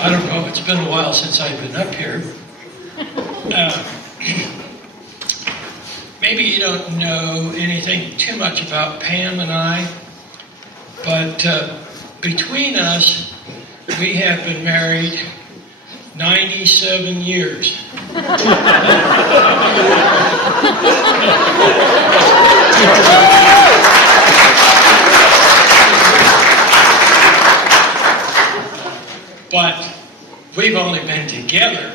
I don't know, it's been a while since I've been up here. Maybe you don't know anything too much about Pam and I, but between us, we have been married 97 years. But we've only been together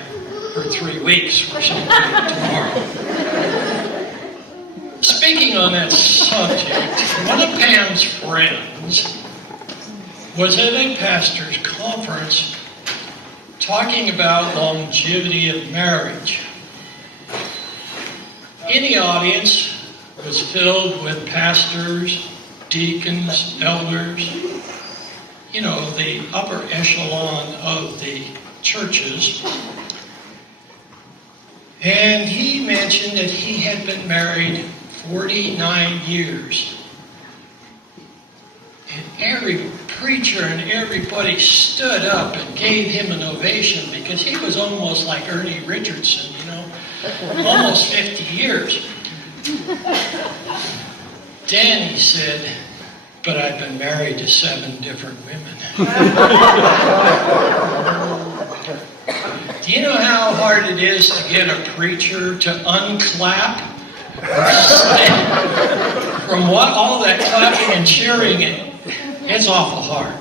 for 3 weeks. We're celebrating tomorrow. Speaking on that subject, one of Pam's friends was at a pastor's conference talking about longevity of marriage. In the audience was filled with pastors, deacons, elders, you know, the upper echelon of the churches. And he mentioned that he had been married 49 years. And every preacher and everybody stood up and gave him an ovation because he was almost like Ernie Richardson, you know, almost 50 years. Danny said, "But I've been married to 7 different women." Do you know how hard it is to get a preacher to unclap from what all that clapping and cheering? It's awful hard.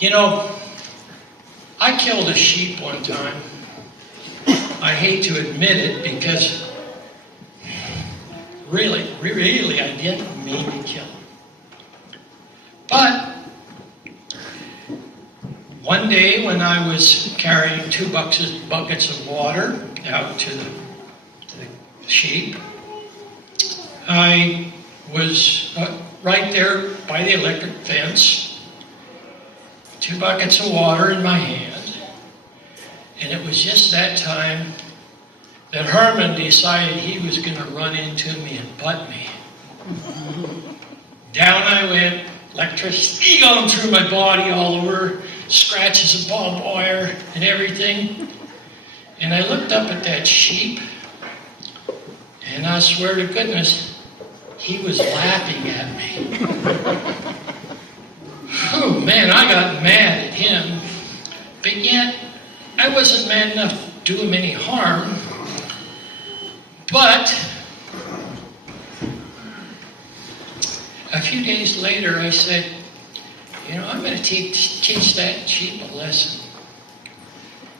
You know, I killed a sheep one time. I hate to admit it because really, I didn't mean to kill him. But one day when I was carrying 2 buckets of water out to the sheep, I was right there by the electric fence, 2 buckets of water in my hand, and it was just that time that Herman decided he was going to run into me and butt me. Down I went, electricity going through my body all over, scratches of barbed wire and everything. And I looked up at that sheep, and I swear to goodness, he was laughing at me. Oh man, I got mad at him, but yet I wasn't mad enough to do him any harm. But a few days later, I said, you know, I'm going to teach that sheep a lesson.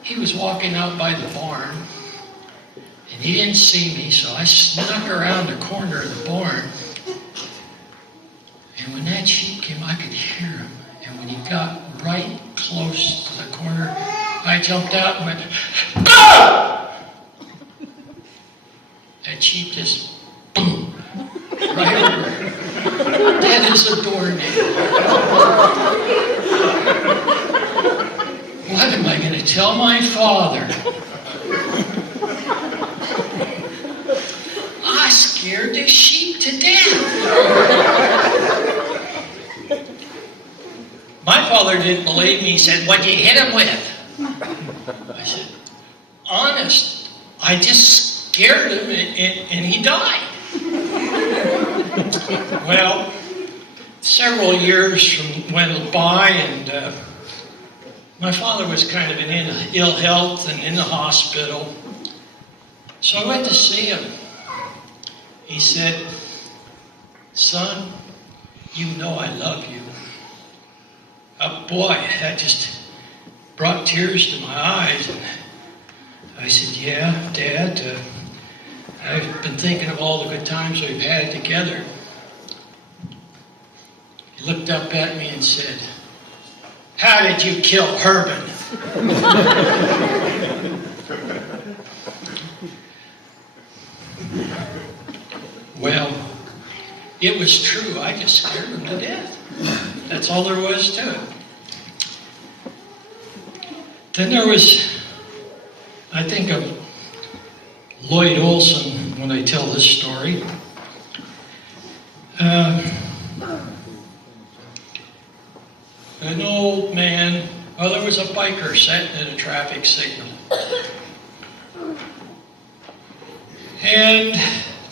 He was walking out by the barn, and he didn't see me, so I snuck around the corner of the barn. And when that sheep came, I could hear him. And when he got right close to the corner, I jumped out and went, "Ah!" That sheep just, boom, right over. Dead as a doornail. What am I going to tell my father? I scared the sheep to death. My father didn't believe me. He said, "What'd you hit him with?" I said, "Honest, I just scared him and he died." Well, several years went by, and my father was kind of in ill health and in the hospital. So I went to see him. He said, "Son, you know I love you." Oh boy, that just brought tears to my eyes. And I said, "Yeah, Dad, I've been thinking of all the good times we've had together." He looked up at me and said, "How did you kill Herman?" Well, it was true. I just scared him to death. That's all there was to it. Then there was, I think of Lloyd Olson when I tell this story. an old man. Well, there was a biker sitting at a traffic signal. And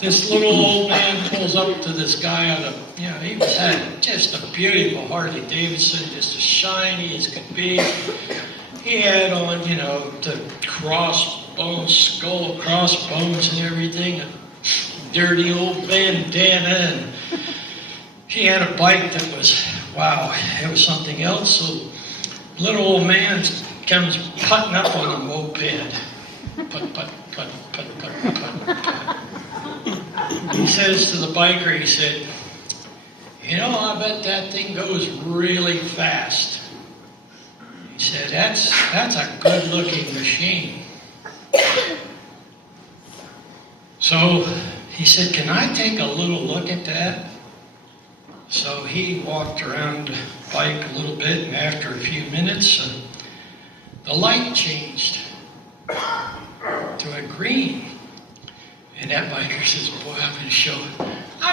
this little old man pulls up to this guy on a, he had just a beautiful Harley Davidson, just as shiny as could be. He had on, the crossbones, skull crossbones and everything, a dirty old bandana, and he had a bike that was, wow, it was something else. So little old man comes putting up on a moped. Put, put, put, put, put, put, put. He says to the biker, he said, I bet that thing goes really fast. He said, that's a good-looking machine. So he said, can I take a little look at that? So he walked around the bike a little bit, and after a few minutes, the light changed to a green. And that biker says, boy, I'm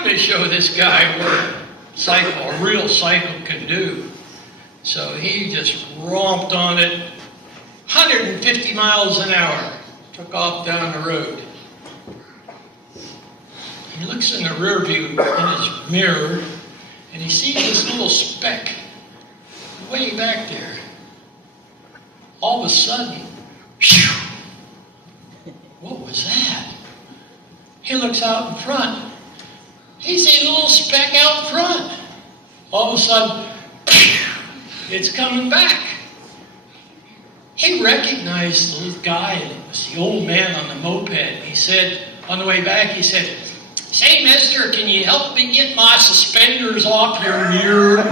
going to show this guy what a real cycle can do. So he just romped on it, 150 miles an hour, took off down the road. He looks in the rear view in his mirror, and he sees this little speck way back there. All of a sudden, whew, what was that? He looks out in front. He sees a little speck out in front. All of a sudden, it's coming back. He recognized the little guy, and it was the old man on the moped. He said, on the way back, he said, "Say, mister, can you help me get my suspenders off your mirror?"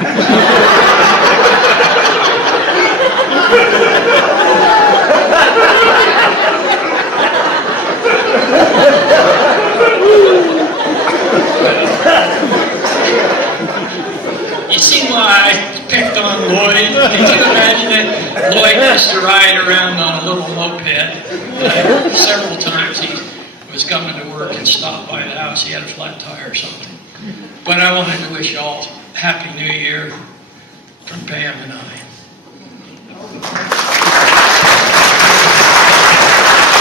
You see why I picked on Lloyd? Did you imagine that Lloyd used to ride around on a little moped? Several times he was coming to work and stopped by the house. He had a flat tire or something. But I wanted to wish you all Happy New Year from Pam and I.